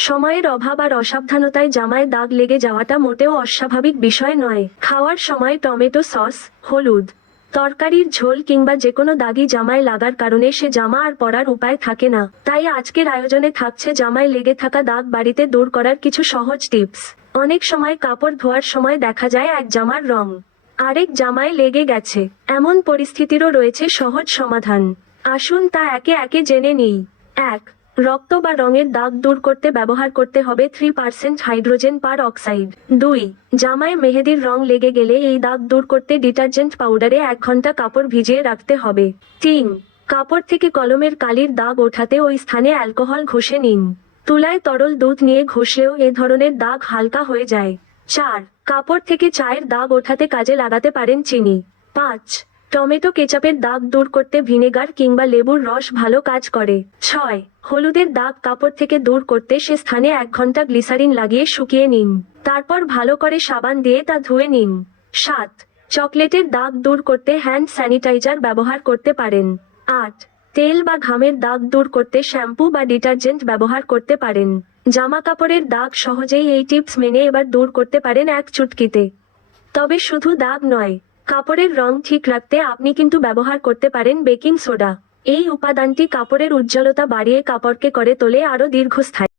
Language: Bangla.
সময়ের অভাব আর অসাবধানতায় জামায় দাগ লেগে যাওয়াটা মোটেও অস্বাভাবিক বিষয় নয়। খাওয়ার সময় টমেটো সস, হলুদ, তরকারির ঝোল কিংবা যেকোনো দাগি জামায় লাগার কারণে সে জামা আর পরার উপায় থাকে না। তাই আজকের আয়োজনে থাকছে জামায় লেগে থাকা দাগ বাড়িতে দূর করার কিছু সহজ টিপস। অনেক সময় কাপড় ধোয়ার সময় দেখা যায় এক জামার রং আরেক জামায় লেগে গেছে। এমন পরিস্থিতিরও রয়েছে সহজ সমাধান। আসুন তা একে একে জেনে নিই। 1. রক্ত বা রঙের দাগ দূর করতে ব্যবহার করতে হবে 3% হাইড্রোজেন পার অক্সাইড। 2. জামায় মেহেদির রং লেগে গেলে এই দাগ দূর করতে ডিটারজেন্ট পাউডারে 1 ঘন্টা কাপড় ভিজিয়ে রাখতে হবে। 3. কাপড় থেকে কলমের কালির দাগ ওঠাতে ওই স্থানে অ্যালকোহল ঘষে নিন। তুলায় তরল দুধ নিয়ে ঘষলেও এ ধরনের দাগ হালকা হয়ে যায়। 4. কাপড় থেকে চায়ের দাগ ওঠাতে কাজে লাগাতে পারেন চিনি। 5. টমেটো কেচাপের দাগ দূর করতে ভিনেগার কিংবা লেবুর রস ভালো কাজ করে। 6. হলুদের দাগ কাপড় থেকে দূর করতে সে স্থানে 1 ঘন্টা গ্লিসারিন লাগিয়ে শুকিয়ে নিন। তারপর ভালো করে সাবান দিয়ে তা ধুয়ে নিন। 7. চকলেটের দাগ দূর করতে হ্যান্ড স্যানিটাইজার ব্যবহার করতে পারেন। 8. তেল বা ঘামের দাগ দূর করতে শ্যাম্পু বা ডিটারজেন্ট ব্যবহার করতে পারেন। জামা কাপড়ের দাগ সহজেই এই টিপস মেনে এবার দূর করতে পারেন এক চুটকিতে। তবে শুধু দাগ নয়, কাপড়ের রং ঠিক রাখতে আপনি কিন্তু ব্যবহার করতে পারেন বেকিং সোডা। এই উপাদানটি কাপড়ের উজ্জ্বলতা বাড়িয়ে কাপড়কে করে তোলে আরো দীর্ঘস্থায়ী।